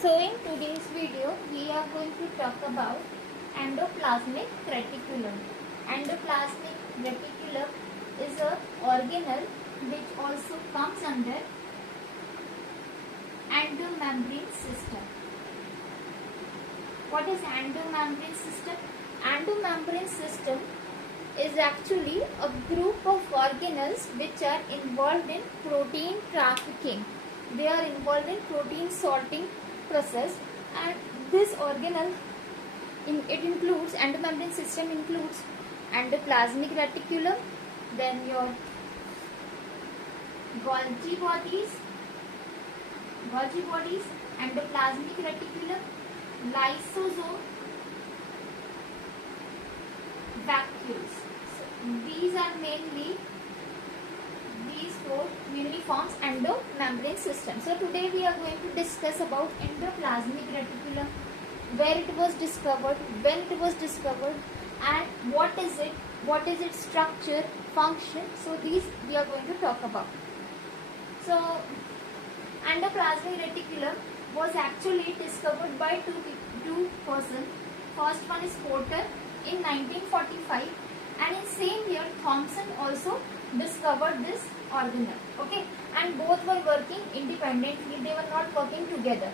So in today's video we are going to talk about endoplasmic reticulum. Endoplasmic reticulum is a organelle which also comes under endomembrane system. What is endomembrane system? Endomembrane system is actually a group of organelles which are involved in protein trafficking. They are involved in protein sorting process, and this organelle it includes endomembrane system includes endoplasmic reticulum, then your Golgi bodies, endoplasmic reticulum, lysosome, vacuoles. So these are mainly these four mainly forms endomembrane system. So today we are going to discuss about endoplasmic reticulum, where it was discovered, when it was discovered, and what is its structure, function. So these we are going to talk about. So endoplasmic reticulum was actually discovered by two persons. First one is Porter in 1945, and in same year Thomson also discovered this organelle. Okay, and both were working independently, they were not working together.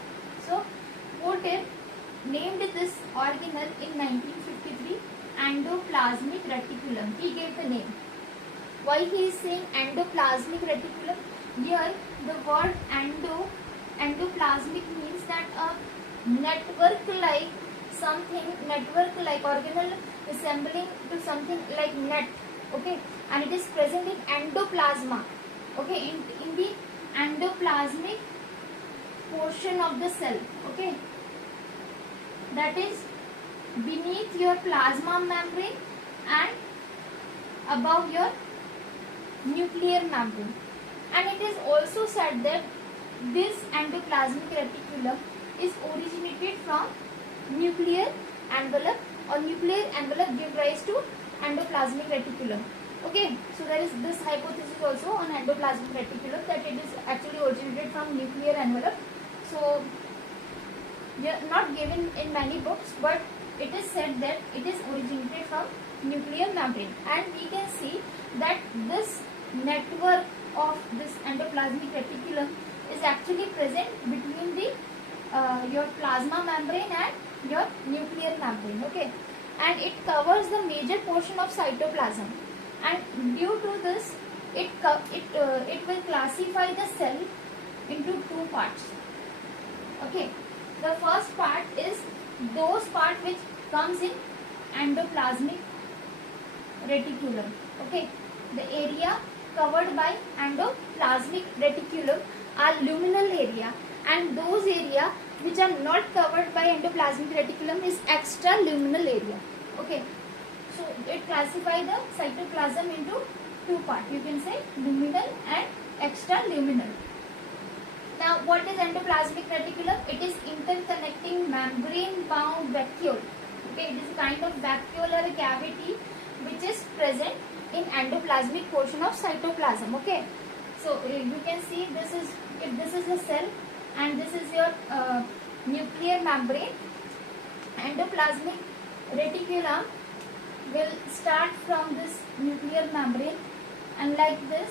So Porter named this organelle in 1953 endoplasmic reticulum. He gave the name. Why he is saying endoplasmic reticulum? Here the word endoplasmic means that a network like organelle resembling to something like net. Okay, and it is present in endoplasma. Okay, in the endoplasmic portion of the cell. Okay, that is beneath your plasma membrane and above your nuclear membrane. And it is also said that this endoplasmic reticulum is originated from nuclear envelope, or nuclear envelope give rise to endoplasmic reticulum. Okay, so there is this hypothesis also on endoplasmic reticulum, that it is actually originated from nuclear envelope. So they are not given in many books, but it is said that it is originated from nuclear membrane. And we can see that this network of this endoplasmic reticulum is actually present between the your plasma membrane and your nuclear membrane. Okay, and it covers the major portion of cytoplasm, and due to this it will classify the cell into two parts. Okay, the first part is those part which comes in endoplasmic reticulum. Okay, the area covered by endoplasmic reticulum are luminal area, and those area which are not covered by endoplasmic reticulum is extraluminal area. Okay, so it classifies the cytoplasm into two parts. You can say luminal and extraluminal. Now, what is endoplasmic reticulum? It is interconnecting membrane-bound vacuole. Okay, it is a kind of vacuole or a cavity which is present in endoplasmic portion of cytoplasm. Okay, so you can see this is a cell, and this is your nuclear membrane. Endoplasmic reticulum will start from this nuclear membrane, and like this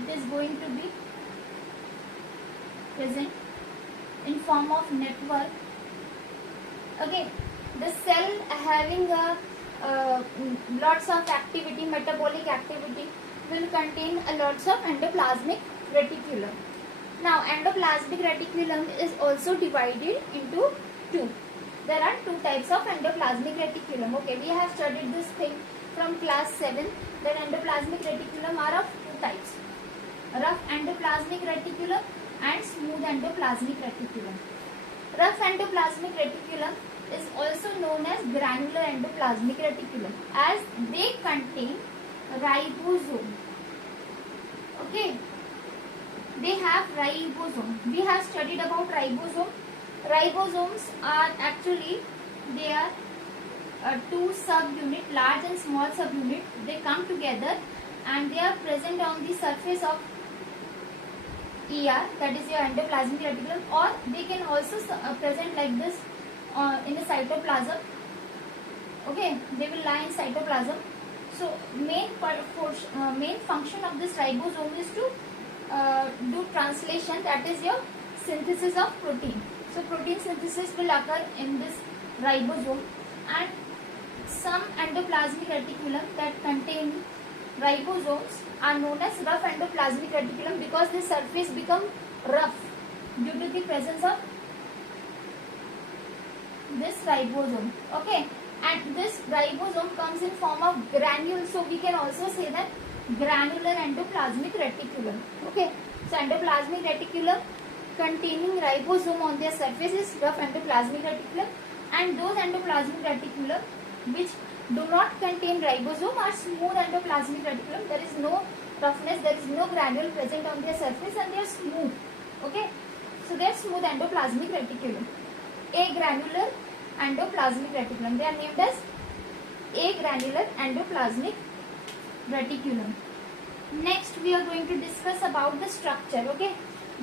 it is going to be present in form of network. Okay, the cell having a lots of activity, metabolic activity, will contain a lots of endoplasmic reticulum. Now, endoplasmic reticulum is also divided into two. There are two types of endoplasmic reticulum. Okay, we have studied this thing from class 7, that endoplasmic reticulum are of two types: rough endoplasmic reticulum and smooth endoplasmic reticulum. Rough endoplasmic reticulum is also known as granular endoplasmic reticulum, as they contain ribosome. Okay, they have ribosome. We have studied about ribosome. Ribosomes are actually, they are two subunit, large and small subunit. They come together and they are present on the surface of ER, that is your endoplasmic reticulum, or they can also present like this in the cytoplasm. Okay, they will lie in cytoplasm. So main function of this ribosome is to do translation, that is your synthesis of protein. So protein synthesis will occur in this ribosome, and some endoplasmic reticulum that contain ribosomes are known as rough endoplasmic reticulum because the surface become rough due to the presence of this ribosome. Okay, and this ribosome comes in form of granule, so we can also say that granular endoplasmic reticulum. Okay, so endoplasmic reticulum containing ribosome on their surface is rough endoplasmic reticulum, and those endoplasmic reticulum which do not contain ribosome are smooth endoplasmic reticulum. There is no roughness, there is no granule present on their surface, and they are smooth. Okay, so they are smooth endoplasmic reticulum. Agranular endoplasmic reticulum, they are named as agranular endoplasmic reticulum. Next we are going to discuss about the structure. Okay,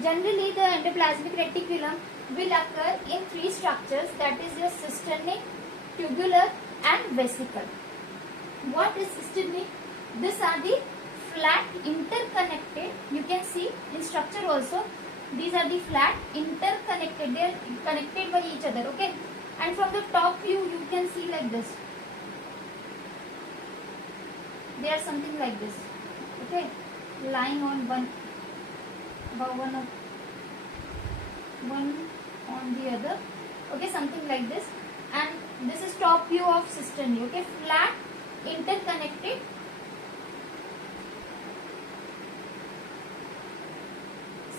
generally the endoplasmic reticulum will occur in three structures, that is your cisternic, tubular and vesicle. What is cisternic? These are the flat interconnected, you can see in structure also, these are the flat interconnected, they are connected by each other. Okay, and from the top view you can see like this, they are something like this. Okay, lying on one on the other. Okay, something like this, and this is top view of cisternae. Okay, flat interconnected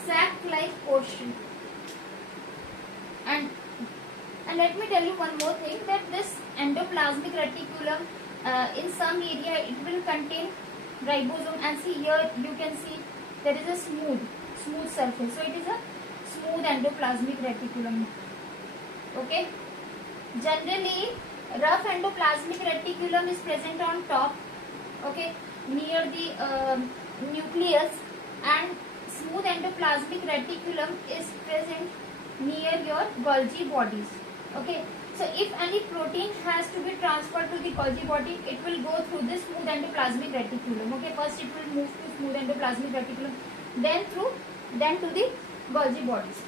sac like portion. And let me tell you one more thing, that this endoplasmic reticulum in some area it will contain ribosome, and see here you can see there is a smooth surface, so it is a smooth endoplasmic reticulum. Okay, generally rough endoplasmic reticulum is present on top, okay, near the nucleus, and smooth endoplasmic reticulum is present near your Golgi bodies. Okay, so if any protein has to be transferred to the Golgi body, it will go through this smooth endoplasmic reticulum. Okay, first it will move to smooth endoplasmic reticulum, then to the Golgi bodies.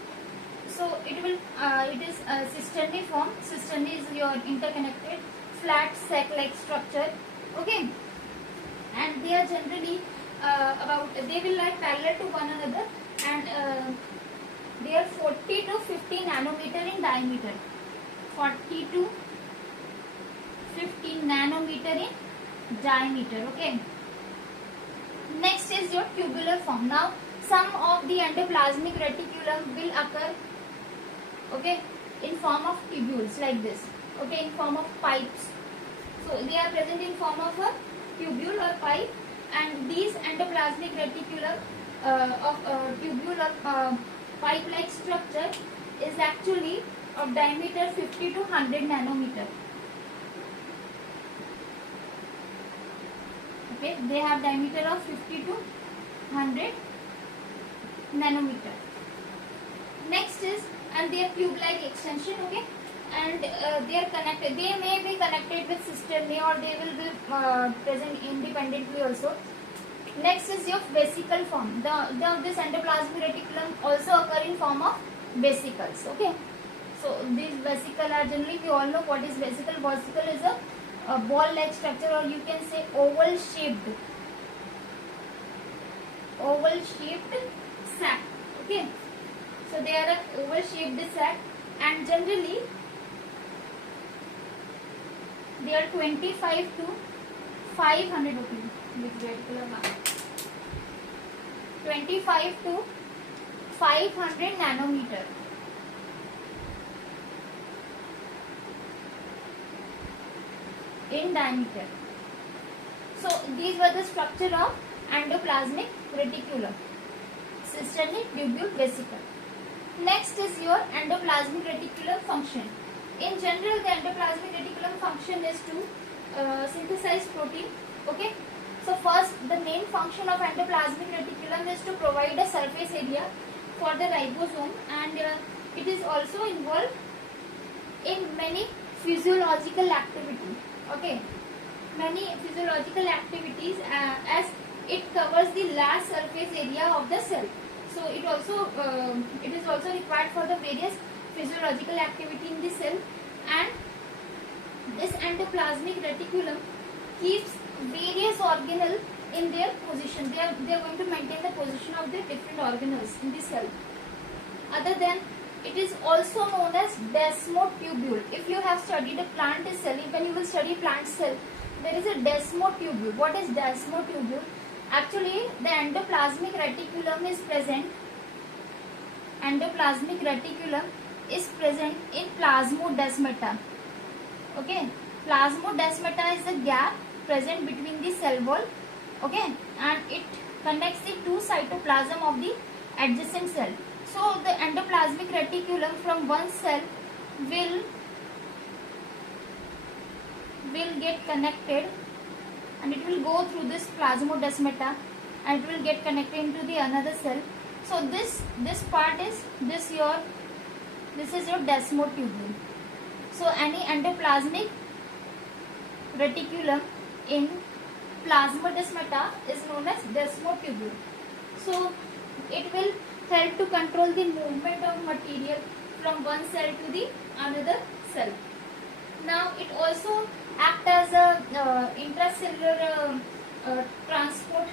So it is cisternae form. Cisternae is your interconnected flat sac-like structure. Okay, and they are generally they will lie parallel to one another, and they are 40 to 50 nanometer in diameter. 40 to 50 nanometer in diameter. Okay, next is your tubular form. Now some of the endoplasmic reticulum will occur, okay, in form of tubules like this. Okay, in form of pipes. So they are present in form of a tubule or pipe, and these endoplasmic reticulum of tubular pipe-like structure is actually of diameter 50 to 100 nanometer. Okay, they have diameter of 50 to 100 nanometer. Next is, and they are tube-like extension. Okay, and they are connected. They may be connected with cisternae, or they will be present independently also. Next is your vesicle form. This endoplasmic reticulum also occur in form of vesicles. Okay, so these vesicle are generally, we all know what is vesicle. Vesicle is a ball-like structure, or you can say oval-shaped sac. Okay, so they are an oval-shaped sac, and generally they are 25 to 500. Okay, with red color mark. 25 to 500 nanometer. In diameter. So these were the structure of endoplasmic reticulum: cisternae, tubule, vesicle. Next is your endoplasmic reticulum function. In general, the endoplasmic reticulum function is to synthesize protein. Okay, So first, the main function of endoplasmic reticulum is to provide a surface area for the ribosome, and it is also involved in many physiological activity. Okay, many physiological activities as it covers the large surface area of the cell. So it is also required for the various physiological activity in the cell, and this endoplasmic reticulum keeps various organelles in their position. They are going to maintain the position of the different organelles in the cell. Other than, it is also known as desmotubule. If you have studied a plant cell, when you will study plant cell, there is a desmotubule. What is desmotubule? Actually, the endoplasmic reticulum is present. Endoplasmic reticulum is present in plasmodesmata. Okay, plasmodesmata is the gap present between the cell wall. Okay, and it connects the two cytoplasm of the adjacent cell. So the endoplasmic reticulum from one cell will get connected, and it will go through this plasmodesmata, and it will get connected into the another cell. So this part is this is your desmotubule. So any endoplasmic reticulum in plasmodesmata is known as desmotubule. So it will help to control the movement of material from one cell to the another cell. Now it also acts as a intracellular transport.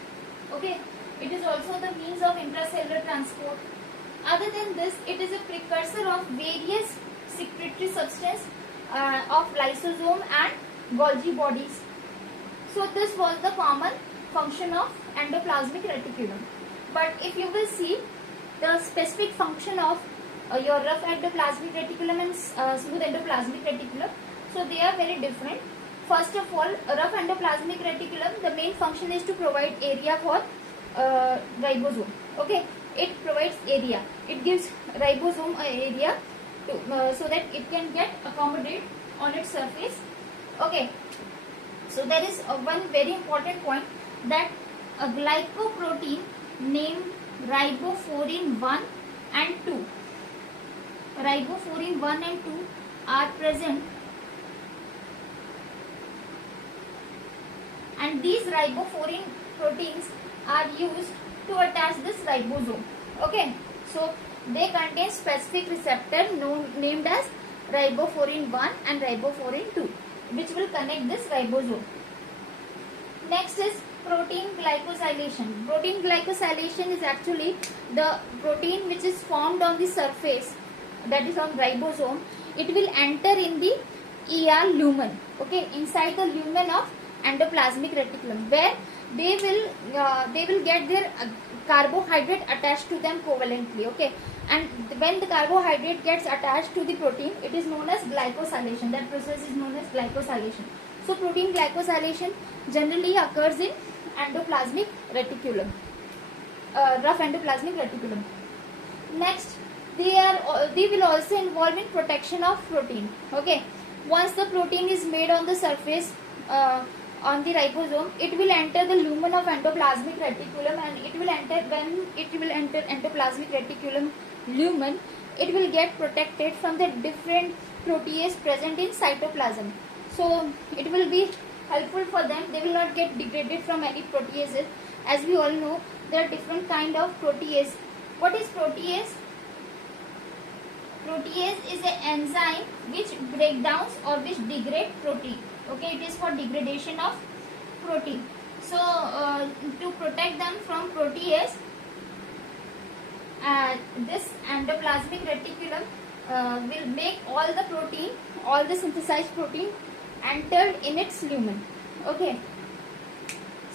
Okay, it is also the means of intracellular transport. Other than this, it is a precursor of various secretory substance of lysosome and Golgi bodies. So this was the common function of endoplasmic reticulum. But if you will see the specific function of your rough endoplasmic reticulum and smooth endoplasmic reticulum, so they are very different. First of all, rough endoplasmic reticulum, the main function is to provide area for ribosome. Okay, it provides area. It gives ribosome area to, so that it can get accommodate on its surface. Okay, so there is one very important point, that a glycoprotein named ribofourin 1 and 2. Ribofourin 1 and 2 are present, and these ribofourin proteins are used to attach this ribosome. Okay, so they contain specific receptor named as ribofourin 1 and ribofourin 2, which will connect this ribosome. Next is protein glycosylation. Protein glycosylation is actually the protein which is formed on the surface, that is on ribosome. It will enter in the ER lumen. Okay, inside the lumen of endoplasmic reticulum, where they will get their carbohydrate attached to them covalently. Okay, and when the carbohydrate gets attached to the protein, it is known as glycosylation. That process is known as glycosylation. So protein glycosylation generally occurs in endoplasmic reticulum, rough endoplasmic reticulum. Next, they will also involve in protection of protein. Okay, once the protein is made on the surface on the ribosome, it will enter the lumen of endoplasmic reticulum, and when it will enter endoplasmic reticulum lumen, it will get protected from the different protease present in cytoplasm. So it will be helpful for them. They will not get degraded from any proteases. As we all know, there are different kind of protease. What is protease? Protease is an enzyme which breaks down or which degrade protein. Okay, it is for degradation of protein. So to protect them from protease, this endoplasmic reticulum will make all the protein, all the synthesized protein entered in its lumen. Okay,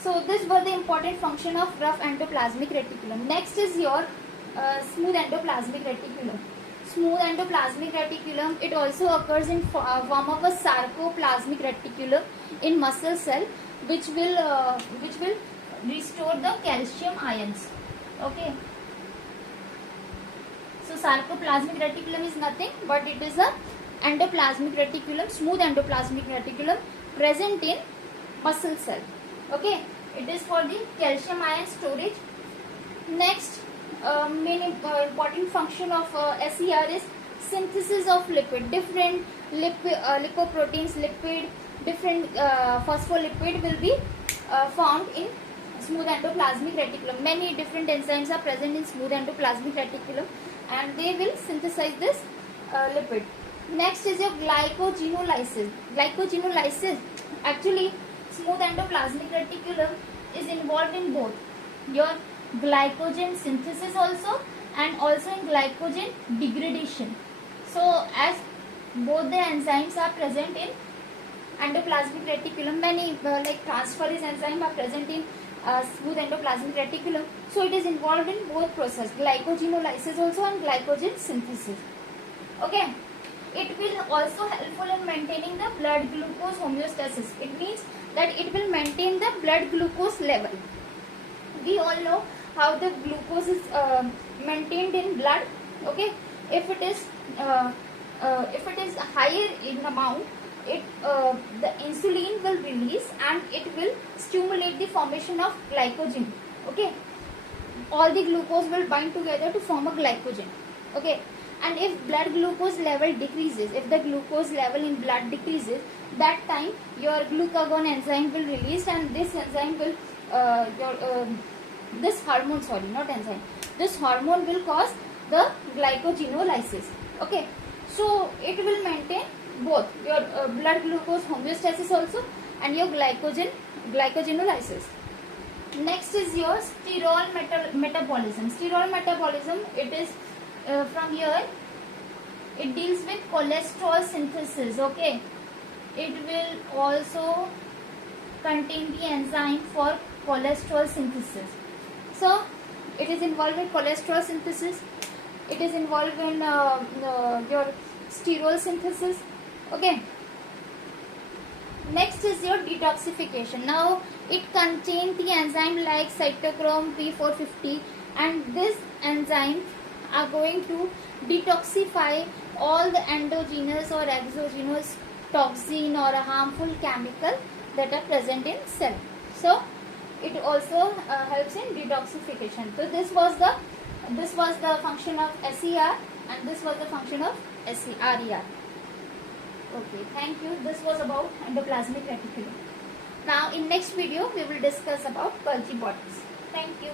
so this was the important function of rough endoplasmic reticulum. Next is your smooth endoplasmic reticulum. Smooth endoplasmic reticulum, it also occurs in form of a sarcoplasmic reticulum in muscle cell, which will restore the calcium ions. Okay, so sarcoplasmic reticulum is nothing but it is a endoplasmic reticulum, smooth endoplasmic reticulum present in muscle cell. Okay, It is for the calcium ion storage. Next, main important function of SER is synthesis of lipid. Different lipoproteins, different phospholipid will be formed in smooth endoplasmic reticulum. Many different enzymes are present in smooth endoplasmic reticulum, and they will synthesize this lipid. Next is your glycogenolysis. Glycogenolysis, actually, smooth endoplasmic reticulum is involved in both your glycogen synthesis also and also in glycogen degradation. So as both the enzymes are present in endoplasmic reticulum, many like transferase enzyme are present in smooth endoplasmic reticulum. So it is involved in both process, glycogenolysis also and glycogen synthesis. Okay. It will also helpful in maintaining the blood glucose homeostasis. It means that it will maintain the blood glucose level. We all know how the glucose is maintained in blood. Okay, if it is higher in amount, the insulin will release and it will stimulate the formation of glycogen. Okay, all the glucose will bind together to form a glycogen. Okay. And if blood glucose level decreases, if the glucose level in blood decreases, that time your glucagon enzyme will release, and this enzyme will this hormone, sorry, not enzyme, this hormone will cause the glycogenolysis. Okay, so it will maintain both your blood glucose homeostasis also and your glycogenolysis. Next is your sterol metabolism. Sterol metabolism, it is from here, it deals with cholesterol synthesis. Okay, it will also contain the enzyme for cholesterol synthesis. So it is involved in cholesterol synthesis, it is involved in your sterol synthesis. Okay, next is your detoxification. Now it contains the enzyme like cytochrome P450, and this enzyme are going to detoxify all the endogenous or exogenous toxin or a harmful chemical that are present in cell. So it also helps in detoxification. So this was the function of SER, and this was the function of RER. Okay, thank you. This was about endoplasmic reticulum. Now in next video we will discuss about Golgi bodies. Thank you.